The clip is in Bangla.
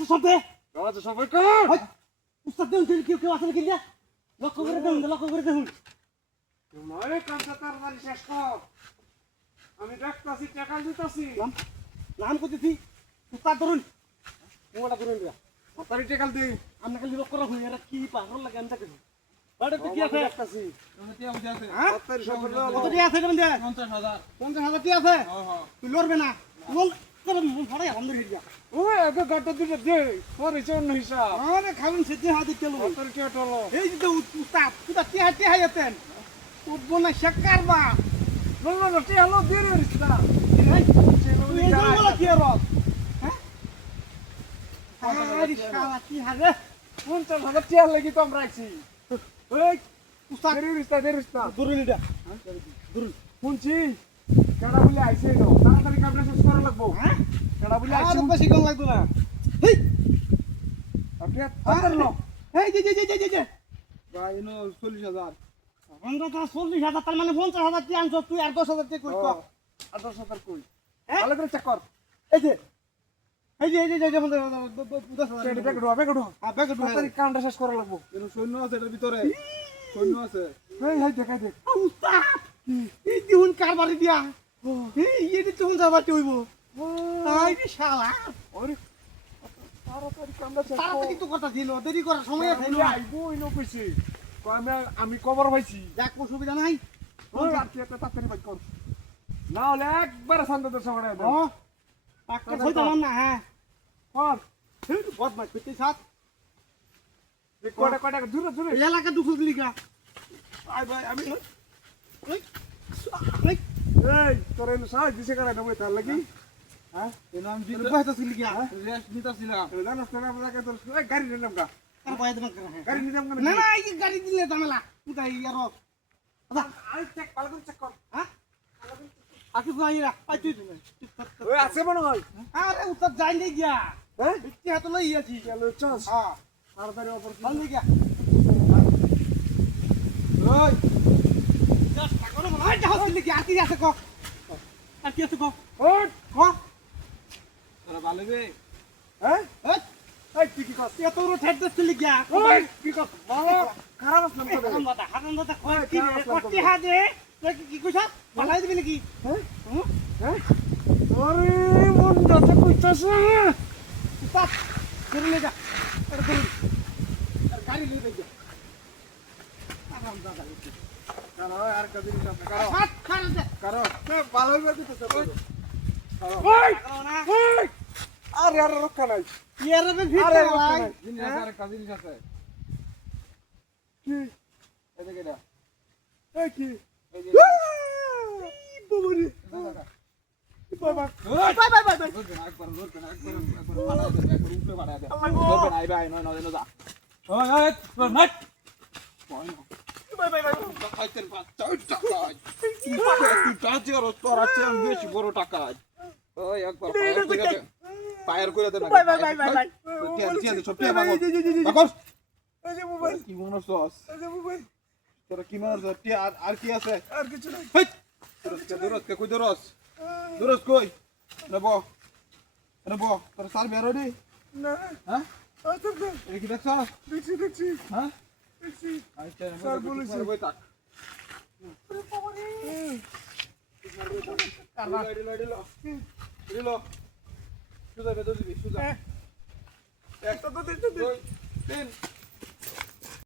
আছে শব্দে আচ্ছা সবাই কর উস্তাদ দেন কেউ আছে নাকি লক্ষ্য করে দেখুন তোমারে কামটা তাড়াতাড়ি শেষ কর আমি দেখতাছি টাকা দিতাছি নাম করতেছি উস্তাদ ধরুন মোবাইলটা ধরুন তাড়াতাড়ি টাকা দে আমরা খালি লক্ষ্য রাখুন এরা কি পাগল লাগে আমি দেখেছি বাড়িতে কি আছে দেখতাছি হ্যাঁ তাড়াতাড়ি সব করে কত টাকা আছে কেমন দেয় 50,000 টাকা আছে তুই লড়বে না লোন করে ভরে আমাদের হিরিয়া ওই আগে গাটা দিতে দে পরে অন্য হিসাব আরে খাবেন সেটি হাতে তেল তাড়াতাড়ি টাকা টলো এই যে উস্তাদ তুই টিহা যেতেন উঠবো না শেখার বা না টাকা লো দে রে রিস্তা তুই এই জঙ্গলে কি রস হ্যাঁ আরে শালা কি হারে 50,000 টাকা লাগি তো আমরা আইছি ওই উস্তাদ দে রিস্তা দূরে নিডা শুনছি কেডা বলে আইছে নো তাড়াতাড়ি কামটা শেষ করা লাগবো হ্যাঁ কেডা বলে আর আইছে বেশি কম লাগতো না হেই আপনি তাড়াতাড়ি লো এই যে ভাই নো 40,000 আমরা তো 40,000 তার মানে 50,000 তুই আনছ তুই আর 10,000 তুই কই কর 18,000 কই হ্যাঁ? ভালো করে চেক কর এই যে 10,000 পেটে পেকে ঢো হ্যাঁ ব্যাগ তাড়াতাড়ি কামটা শেষ করা লাগবো এর সৈন্য আছে এটার ভিতরে সৈন্য আছে এই হাই দেখাই দে উস্তাদ এই দিহুন কারবারি দিয়া এই এটি তখন যাবাতে হইব আই রে শালা ওরে তাড়াতাড়ি কামটা শেষ কর তাড়াতাড়ি তো কথা ছিল দেরি করার সময় খাইলো আইবো ইনো কইছি আমি খবর পাইছি দেখ কোনো সুবিধা নাই ওই আর কি একটা তাড়াতাড়ি বাইক কর না হলে একবার শান্তদের সঙ্গে দেব ও পাক্কা হইতো না হ্যাঁ কর এই বদমাশ পেতে সাথ এই কটা দূরে এই এলাকা দুশো লিগা আই ভাই আমি এই এই তোর এনে সাহায্য দিছে করে দেবো তার লাগি হ্যাঁ এর নাম তোর বয়স লিগা রেস্ট নিতেছিলাম জানাস তোরা আমাকে তোর গাড়ি নিলাম গা আর বয়স না করে গাড়ি নিলাম কেন না এই গাড়ি দিলে ঝামেলা কোথায় ইয়ার আই চেক ভালো করে চেক কর হ্যাঁ আকি ভাইরা আই তুই ওই আছে মনে হয় আরে উত্তর যাই নাই গিয়া হ্যাঁ ইতি হাত লই আছি চলো চস হ্যাঁ তাড়াতাড়ি অপর ভাল গিয়া ওই জাস্ট টাকা না আই যাও লিগা আর কি আছে ক আর কি আছে ক ওই ক তোরা ভালো রে হ্যাঁ এই এই তুই কি কর এত বড় ঠেট দিতে লিগা ওই কি কর ভালো খারাপ আসলাম তো হারাম দাদা কই কি রে কটি হাদে তুই কি কইছ পালাই দিবি নাকি হ্যাঁ হুম হ্যাঁ আরে মন দাদা কইতাছে উস্তাদ করে লে যা আর করুন আর গাড়ি নিয়ে যাই হারাম দাদা কারো আর কদিন সামনে কারো হাত খাল দে কারো ভালো হইবে দিতেছে ওই না ওই আরে আরে রক্ষা নাই ইয়ার বে আরে ভিতরে রক্ষা ভাই নাই জিনিস আছে আর একটা জিনিস আছে কি এদিকে এটা এই কি এই যে বাবারে বাবা বাই ধরবে না একবার পাঠায় দে একবার উপরে পাঠায় দে ধরবে না আইবে আই নয় নয় যা ওই ওই তোর নাট খাইতেন 5 টাকা তুই কাজে আর তোর আছে বেশি বড় টাকা ওই একবার পায়ের করে দে না বাই টিয়া দে সব টিয়া বাগর এই যে মোবাইল কি মনে সস এই যে মোবাইল তোরা কি মনে টিয়া আর কি আছে আর কিছু নাই হেই দরস কে কই দরস কই নেব তোর সার বেরো দি না হ্যাঁ আচ্ছা এই কি দেখছ দেখছি হ্যাঁ দেখছি আচ্ছা স্যার বলেছি। বই তাক দিলো সুজা বেদো দিবি সুজা একটা তো দেখতে দুই তিন